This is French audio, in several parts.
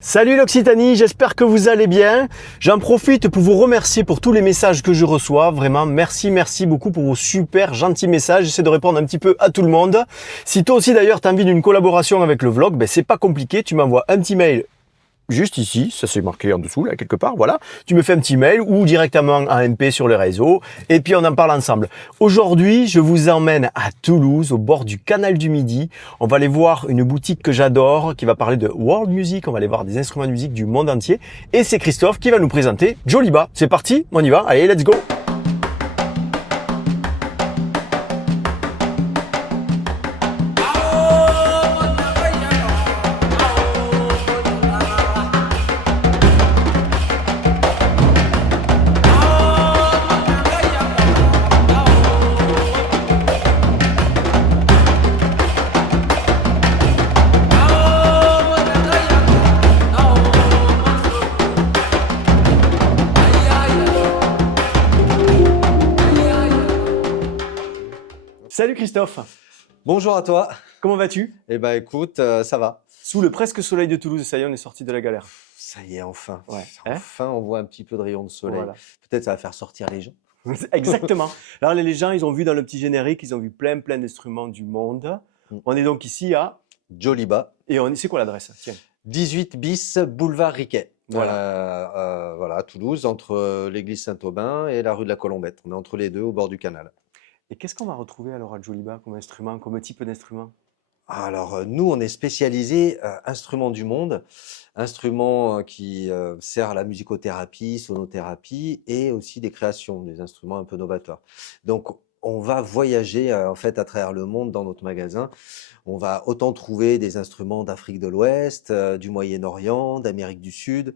Salut l'Occitanie, j'espère que vous allez bien. J'en profite pour vous remercier pour tous les messages que je reçois. Vraiment, merci beaucoup pour vos super gentils messages. J'essaie de répondre un petit peu à tout le monde. Si toi aussi d'ailleurs tu as envie d'une collaboration avec le vlog, c'est pas compliqué. Tu m'envoies un petit mail juste ici, ça c'est marqué en dessous là quelque part, voilà. Tu me fais un petit mail ou directement un MP sur les réseaux et puis on en parle ensemble. Aujourd'hui, je vous emmène à Toulouse, au bord du canal du Midi. On va aller voir une boutique que j'adore qui va parler de world music, on va aller voir des instruments de musique du monde entier et c'est Christophe qui va nous présenter Joliba. C'est parti, on y va, allez let's go. Salut Christophe, Bonjour à toi. comment vas-tu? Eh ben écoute, ça va. Sous le presque soleil de Toulouse, ça y est, on est sorti de la galère. Ça y est, enfin. Ouais. Hein? Enfin, on voit un petit peu de rayon de soleil. Voilà. Peut-être ça va faire sortir les gens. Exactement. Alors les gens, ils ont vu dans le petit générique, ils ont vu plein d'instruments du monde. Mm. On est donc ici à... Joliba, Et c'est quoi l'adresse? Tiens. 18 bis boulevard Riquet. Voilà. À Toulouse, entre l'église Saint-Aubin et la rue de la Colombette. On est entre les deux, au bord du canal. Et qu'est-ce qu'on va retrouver alors à Joliba comme instrument, comme type d'instrument? Alors, nous, on est spécialisé instruments du monde, instruments qui servent à la musicothérapie, sonothérapie et aussi des créations, des instruments un peu novateurs. Donc, on va voyager en fait à travers le monde dans notre magasin. On va autant trouver des instruments d'Afrique de l'Ouest, du Moyen-Orient, d'Amérique du Sud,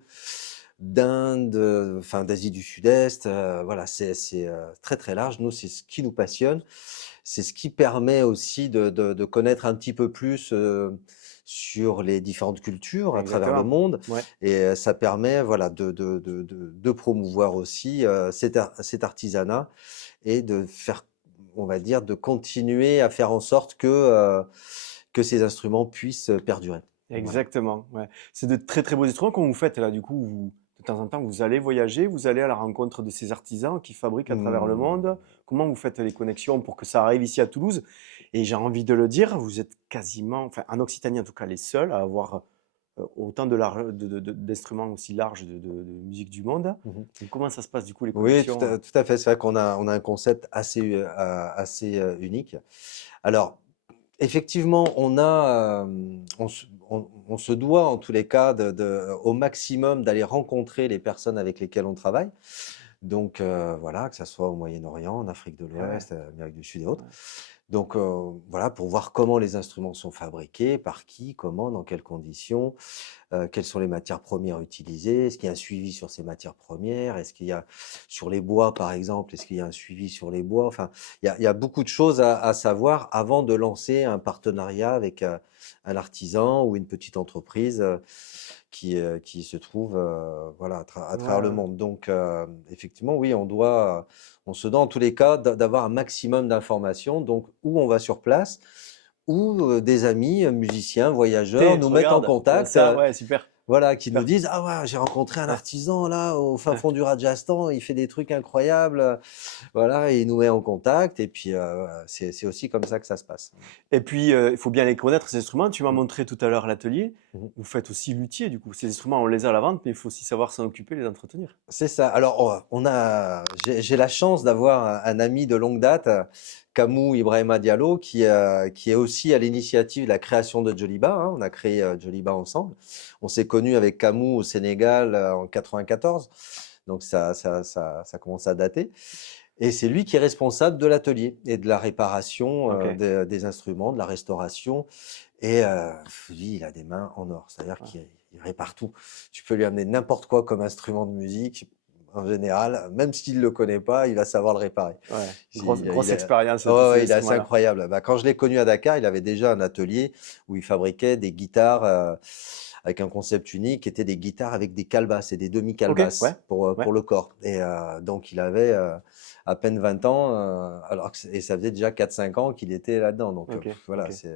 d'Inde, enfin d'Asie du Sud-Est. Voilà, c'est très large. Nous, c'est ce qui nous passionne. C'est ce qui permet aussi de connaître un petit peu plus sur les différentes cultures à travers le Exactement. monde. Ouais. Et ça permet voilà, de promouvoir aussi cet artisanat et de faire, on va dire, de continuer à faire en sorte que ces instruments puissent perdurer. Voilà. Exactement. Ouais. C'est de très beaux instruments. Comment vous faites là, du coup, de temps en temps, vous allez voyager, vous allez à la rencontre de ces artisans qui fabriquent à travers le monde. Comment vous faites les connexions pour que ça arrive ici à Toulouse? Et j'ai envie de le dire, vous êtes quasiment, enfin en Occitanie en tout cas, les seuls à avoir autant d'instruments aussi larges de musique du monde. Mhm. Donc, comment ça se passe du coup les Oui, connexions? tout à fait. C'est vrai on a un concept assez unique. Alors, effectivement, on se doit en tous les cas au maximum d'aller rencontrer les personnes avec lesquelles on travaille. Donc voilà, que ça soit au Moyen-Orient, en Afrique de l'Ouest, Amérique du Sud et autres. Ouais. Donc voilà, pour voir comment les instruments sont fabriqués, par qui, comment, dans quelles conditions, quelles sont les matières premières utilisées, est-ce qu'il y a un suivi sur ces matières premières, est-ce qu'il y a sur les bois par exemple, est-ce qu'il y a un suivi sur les bois, enfin il y a beaucoup de choses à savoir avant de lancer un partenariat avec un artisan ou une petite entreprise qui se trouve voilà, à travers le Ouais. monde. Donc effectivement, oui, on se doit en tous les cas d'avoir un maximum d'informations, donc où on va sur place, ou des amis musiciens, voyageurs nous mettent en Regarde, contact, ça, ouais, super. voilà, qui nous Super. disent: «Ah ouais, j'ai rencontré un Ouais. artisan là, au fin Ouais. fond du Rajasthan, il fait des trucs incroyables», voilà, et il nous met en contact et puis c'est aussi comme ça que ça se passe. Et puis, il faut bien les connaître, ces instruments. Tu m'as Mmh. montré tout à l'heure l'atelier. Mmh. Vous faites aussi luthier, du coup. Ces instruments, on les a à la vente, mais il faut aussi savoir s'en occuper, les entretenir. C'est ça. Alors, j'ai la chance d'avoir un ami de longue date, Kamou Ibrahima Diallo, qui est aussi à l'initiative de la création de Joliba, hein. On a créé Joliba ensemble. On s'est connus avec Kamou au Sénégal en 94, donc ça commence à dater. Et c'est lui qui est responsable de l'atelier et de la réparation Ok. des instruments, de la restauration. Et lui, il a des mains en or, c'est-à-dire Ouais. qu'il répare tout. Tu peux lui amener n'importe quoi comme instrument de musique, en général, même s'il ne le connaît pas, il va savoir le réparer. Ouais. Il, Grosse il est, expérience de ouais, ces ouais, il est assez instruments-là. incroyable. Bah, quand je l'ai connu à Dakar, il avait déjà un atelier où il fabriquait des guitares avec un concept unique, qui étaient des guitares avec des calebasses et des Ok, demi-calebasses ouais, pour ouais. le corps. Et donc, il avait à peine 20 ans, et ça faisait déjà 4-5 ans qu'il était là-dedans. Donc, Ok, voilà, ok.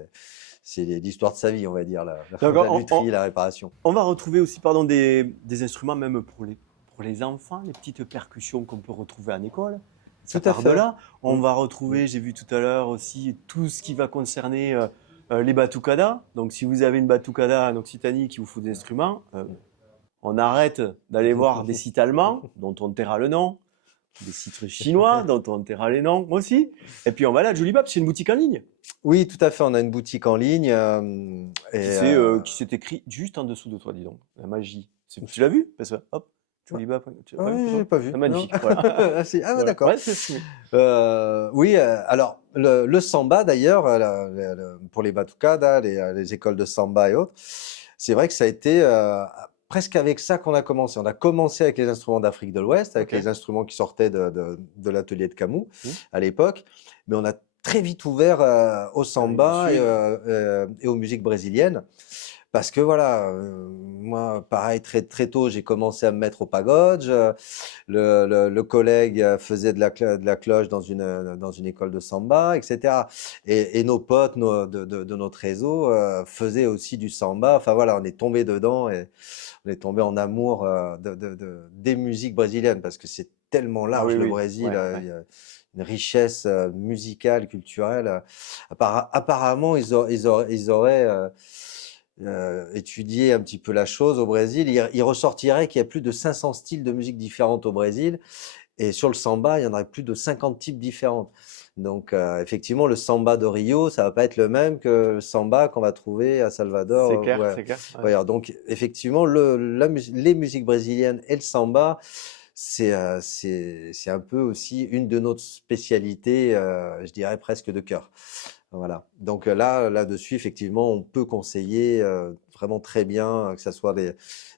c'est l'histoire de sa vie, on va dire, D'accord. la lutherie, la réparation. On va retrouver aussi, pardon, des instruments même pour les enfants, les petites percussions qu'on peut retrouver en école. Ça Tout à part de fait. là. On Mm. va retrouver, j'ai vu tout à l'heure aussi, tout ce qui va concerner les batucadas. Donc, si vous avez une batucada en Occitanie qui vous faut des instruments, on arrête d'aller voir des sites allemands, dont on taira le nom, des sites chinois, dont on taira les noms aussi. Et puis, on va là à Jolibab, c'est une boutique en ligne Oui, tout à fait. On a une boutique en ligne. qui s'est écrit juste en dessous de toi, dis donc. La magie. Tu l'as vu? Parce que, hop, Jolibab, tu l'as pas vu? Oui, Non j'ai pas vu. C'est magnifique. Non. Voilà. Ah, ah, ouais, Voilà. d'accord. Ouais, Oui, alors le samba d'ailleurs, pour les batucadas, les écoles de samba et autres, c'est vrai que ça a été presque avec ça qu'on a commencé. On a commencé avec les instruments d'Afrique de l'Ouest, avec Ok. les instruments qui sortaient de l'atelier de Camus Mhm. à l'époque, mais on a très vite ouvert au samba et aux musiques brésiliennes. Parce que voilà, moi, pareil, très très tôt, j'ai commencé à me mettre au pagode. Le collègue faisait de la cloche dans une école de samba, etc. Et nos potes de notre réseau faisaient aussi du samba. Enfin voilà, on est tombé dedans et on est tombé en amour des musiques brésiliennes parce que c'est tellement Ah large oui, le oui. Brésil. Ouais, Il ouais. y a une richesse musicale, culturelle. Apparemment, ils auraient étudier un petit peu la chose au Brésil, il ressortirait qu'il y a plus de 500 styles de musique différentes au Brésil. Et sur le samba, il y en aurait plus de 50 types différents. Donc, effectivement, le samba de Rio, ça va pas être le même que le samba qu'on va trouver à Salvador. C'est clair, Ouais. c'est clair. Ouais. Voilà. Donc, effectivement, les musiques brésiliennes et le samba, c'est un peu aussi une de nos spécialités, je dirais presque de cœur. Voilà. Donc là-dessus, effectivement, on peut conseiller vraiment très bien, que ce soit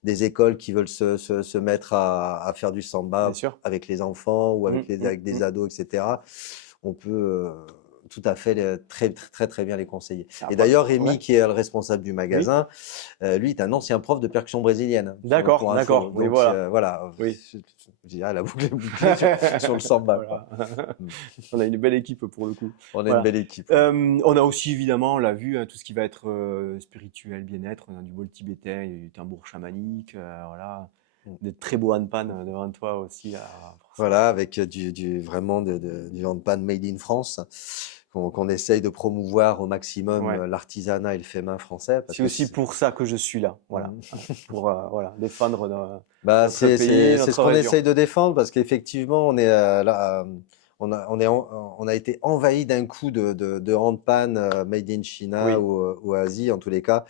des écoles qui veulent se mettre à faire du Bien samba sûr. avec les enfants ou avec des ados, etc. On peut tout à fait très, très, très bien les conseiller. Ah, Et bah, d'ailleurs, Rémi, ouais. qui est le responsable du Oui. magasin, lui est un ancien prof de percussion brésilienne, D'accord, pour info. d'accord. Oui, Donc voilà. voilà, Oui. je dirais la boucle est bouclée sur le samba, quoi. Voilà. Mm. On a une belle équipe pour le coup. On a une Voilà. belle équipe. On a aussi évidemment, on l'a vu, tout ce qui va être spirituel, bien-être. On a du bol tibétain, il y a du tambour chamanique, voilà. Mm. Des très beaux handpan devant toi aussi. Voilà, avec vraiment du handpan made in France, qu'on essaye de promouvoir au maximum Ouais. l'artisanat et le fait main français. Parce C'est que aussi pour ça que je suis là. Voilà. Mm. Pour voilà, défendre Bah, notre pays, c'est ce notre qu'on région. essaye de défendre parce qu'effectivement, on est là, on a été envahi d'un coup de handpan made in China Oui. ou Asie, en tous les cas,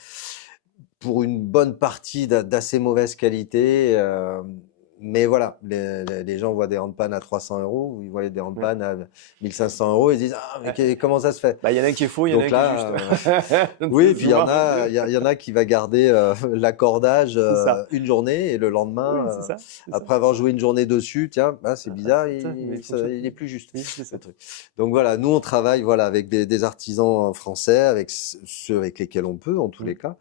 pour une bonne partie d'assez mauvaise qualité. Mais voilà, les gens voient des handpans à 300 euros, ou ils voient des Ouais. handpans à 1500 euros, ils disent ah mais comment ça se fait? Bah, il y en a un qui est faux, il y en a un Donc qui est là, juste. oui, puis Souvent. il y en a qui va garder l'accordage C'est ça. une journée et le lendemain, Oui, c'est ça. C'est ça. après avoir joué une journée dessus, tiens, bah, c'est bizarre, Putain, mais il fonctionne. il est plus juste. Oui, c'est ça. Le truc. Donc voilà, nous on travaille voilà avec des artisans français, avec ceux avec lesquels on peut en tous les cas,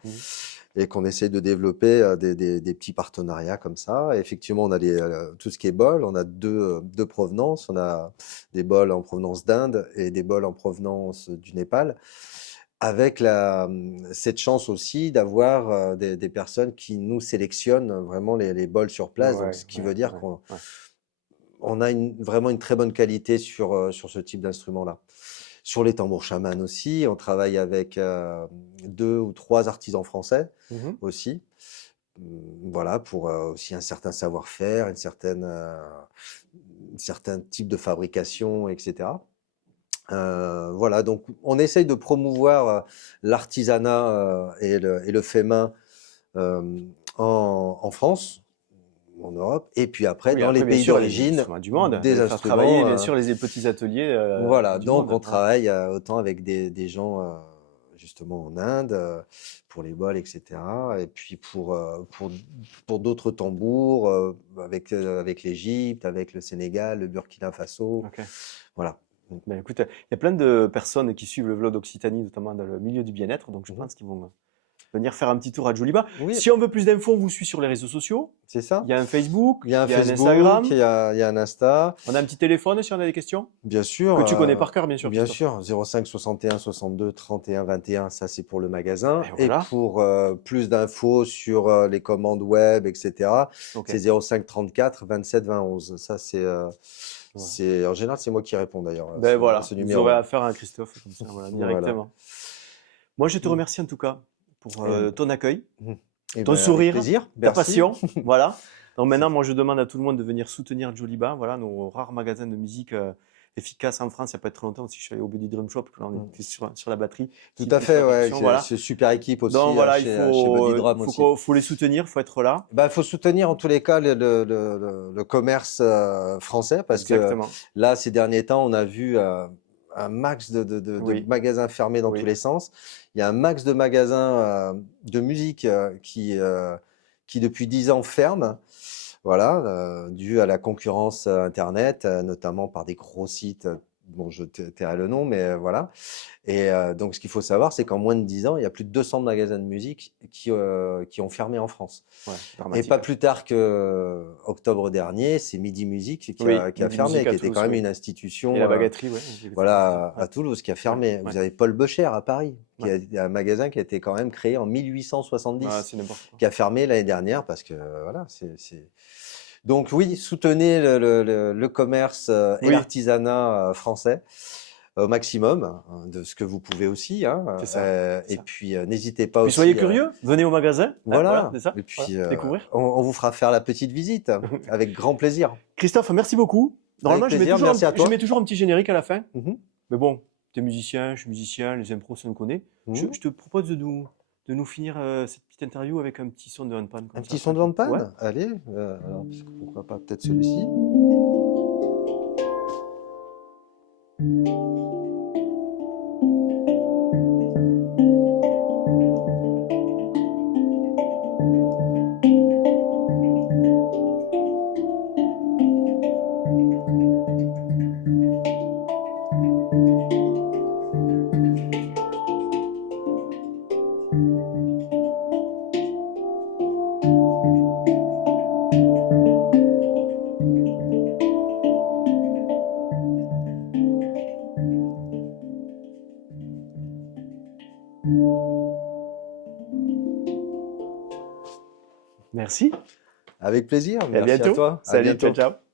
et qu'on essaie de développer des petits partenariats comme ça. Et effectivement, on a tout ce qui est bols, on a deux provenances, on a des bols en provenance d'Inde et des bols en provenance du Népal, avec cette chance aussi d'avoir des personnes qui nous sélectionnent vraiment les bols sur place, donc ce qui veut dire qu'on a vraiment une très bonne qualité sur ce type d'instrument-là. Sur les tambours chamans aussi, on travaille avec 2 ou 3 artisans français aussi. Voilà, pour aussi un certain savoir-faire, un certain type de fabrication, etc. Voilà, donc on essaye de promouvoir l'artisanat et le fait main en France, en Europe, et puis après Oui, dans les après, bien pays sûr, les d'origine, instruments du monde, des faire travailler, bien instruments. sûr, les petits ateliers Voilà, du donc monde. on travaille autant avec des gens justement en Inde pour les bols, etc. Et puis pour d'autres tambours avec l'Égypte, avec le Sénégal, le Burkina Faso. Ok. Voilà. Ben, écoute, il y a plein de personnes qui suivent le vlog d'Occitanie, notamment dans le milieu du bien-être, donc je pense qu'ils vont venir faire un petit tour à Joliba. Oui, Si on veut plus d'infos, on vous suit sur les réseaux sociaux. c'est ça. Il y a un Facebook, Il y a un il y a un Facebook, Instagram. il y a un Insta. On a un petit téléphone si on a des questions. Bien sûr. Que tu connais par cœur, bien sûr. Bien Christophe. sûr, 05 61 62 31 21, ça c'est pour le magasin. Et voilà. Et pour plus d'infos sur les commandes web, etc., Ok. c'est 05 34 27 20 11. Ça c'est en général c'est moi qui réponds d'ailleurs. Ben voilà, ce vous numéro. aurez affaire à un Christophe comme ça, voilà, directement. Voilà. Moi, je te remercie en tout cas pour ton accueil, Eh ton ben, avec sourire, plaisir. ta Merci. passion. Voilà. Donc maintenant, moi, je demande à tout le monde de venir soutenir Joliba, voilà, nos rares magasins de musique efficaces en France. Il n'y a pas très longtemps aussi, je suis allé au Buddy Drum Shop, là, on était sur la batterie. Tout à fait, ouais. Voilà. C'est super équipe aussi. Donc voilà, chez il Body Drum aussi. faut les soutenir, il faut être là. Bah, faut soutenir en tous les cas le commerce français parce Exactement. que là, ces derniers temps, on a vu un max de Oui. magasins fermés dans Oui. tous les sens. Il y a un max de magasins de musique qui depuis 10 ans ferment. Voilà, dû à la concurrence Internet, notamment par des gros sites. Bon, je tairai le nom, mais voilà. Et donc, ce qu'il faut savoir, c'est qu'en moins de 10 ans, il y a plus de 200 magasins de musique qui ont fermé en France. Ouais, Et dramatique. pas plus tard que octobre dernier, c'est Midi Musique qui Oui, a Midi fermé, Musique à qui était Toulouse, quand même oui. une institution. Et la baguetterie, ouais. Voilà, Ouais. à Toulouse, qui a fermé. Ouais. Vous avez Paul Becher à Paris, qui Ouais. a un magasin qui a été quand même créé en 1870, Ah, c'est n'importe quoi. qui a fermé l'année dernière parce que voilà, c'est. Donc oui, soutenez le commerce et Oui. l'artisanat français au maximum de ce que vous pouvez aussi. Hein, C'est ça, et puis n'hésitez pas Puis aussi. soyez curieux, venez au magasin. hein, Voilà. c'est ça. Et puis Voilà, découvrir. on vous fera faire la petite visite avec grand plaisir. Christophe, merci beaucoup. Normalement, je plaisir, merci à toi. mets toujours un petit générique à la fin. Mhm. Mais bon, tu es musicien, je suis musicien, les impros, ça on connaît. Mhm. Je te propose de nous finir cette petite interview avec un petit son de handpan. Un petit son de handpan. Ouais. Allez, alors, pourquoi pas peut-être celui-ci. Merci. Avec plaisir. Et à Merci bientôt. à toi. À Salut, bientôt. ciao, ciao.